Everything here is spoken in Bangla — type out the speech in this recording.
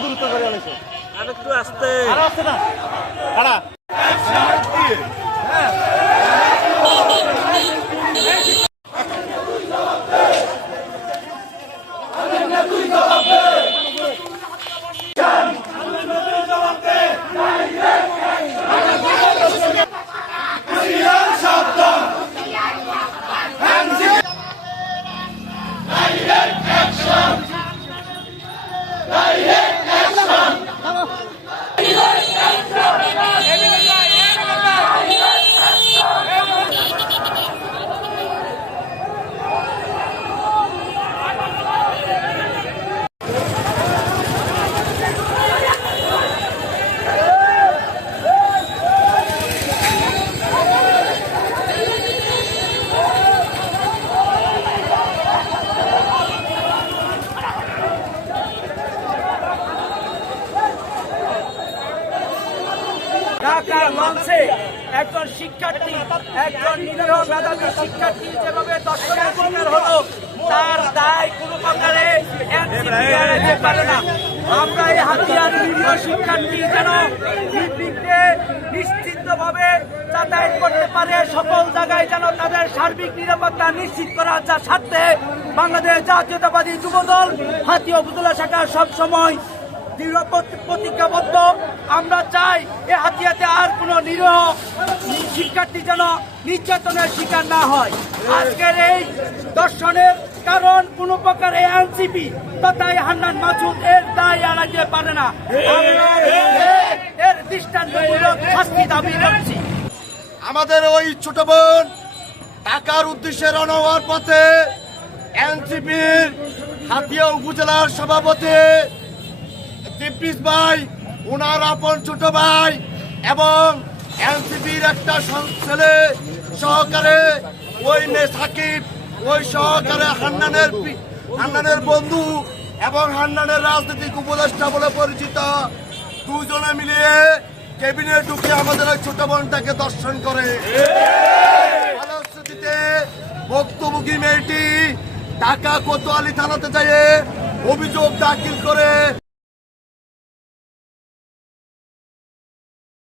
দ্রুত করে আলেছো আরেকটু আস্তে আর আসছে না খাড়া ঢাকার লঞ্চে একজন শিক্ষার্থী, একজন নিরীহ মেধাবী শিক্ষার্থী যেভাবে দর্শনের শিকার হলো, তার দায় কোনো প্রকারে এনসিপি এড়াতে পারে না। আমরা এই হাতিয়ার নিরীহ শিক্ষার্থী যেন নির্বিঘ্নে নিশ্চিতভাবে যাতায়াত করতে পারে, সকল জায়গায় যেন তাদের সার্বিক নিরাপত্তা নিশ্চিত করার যা স্বার্থে বাংলাদেশ জাতীয়তাবাদী যুবদল হাতিয়া উপজেলা শাখা সবসময় দৃঢ় প্রতিজ্ঞাবদ্ধ। আমরা চাই এ হাতিয়াতে আর কোনো নিরীহ শিক্ষার্থী যেন নির্যাতনের শিকার না হয়। আজকের এই দর্শনের কারণ কোনো প্রকার এনসিপি তথা হান্নান মাসুদ এর দায় এড়াতে পারে না। আমরা এর দৃষ্টান্তমূলক শাস্তি দাবি করছি। আমাদের ওই ছোট বোন ঢাকার উদ্দেশ্যে রওনা হওয়ার পথে এনসিপির হাতিয়া উপজেলার সভাপতি দিব্রিজ ভাই, ওনার আপন ছোট ভাই এবং এনসিপির একটা ছেলে সহকারে ওই মেয়ে সাকিব, ওই সহকারে হান্নানের বন্ধু এবং হান্নানের রাজনৈতিক উপদেষ্টা বলে পরিচিত দুজনে মিলিয়ে কেবিনে ঢুকে আমাদের ওই ছোট বোনটাকে দর্শন করে। ফলশ্রুতিতে ভুক্তভোগী মেয়েটি ঢাকা কোতোয়ালি থানাতে যেয়ে অভিযোগ দাখিল করে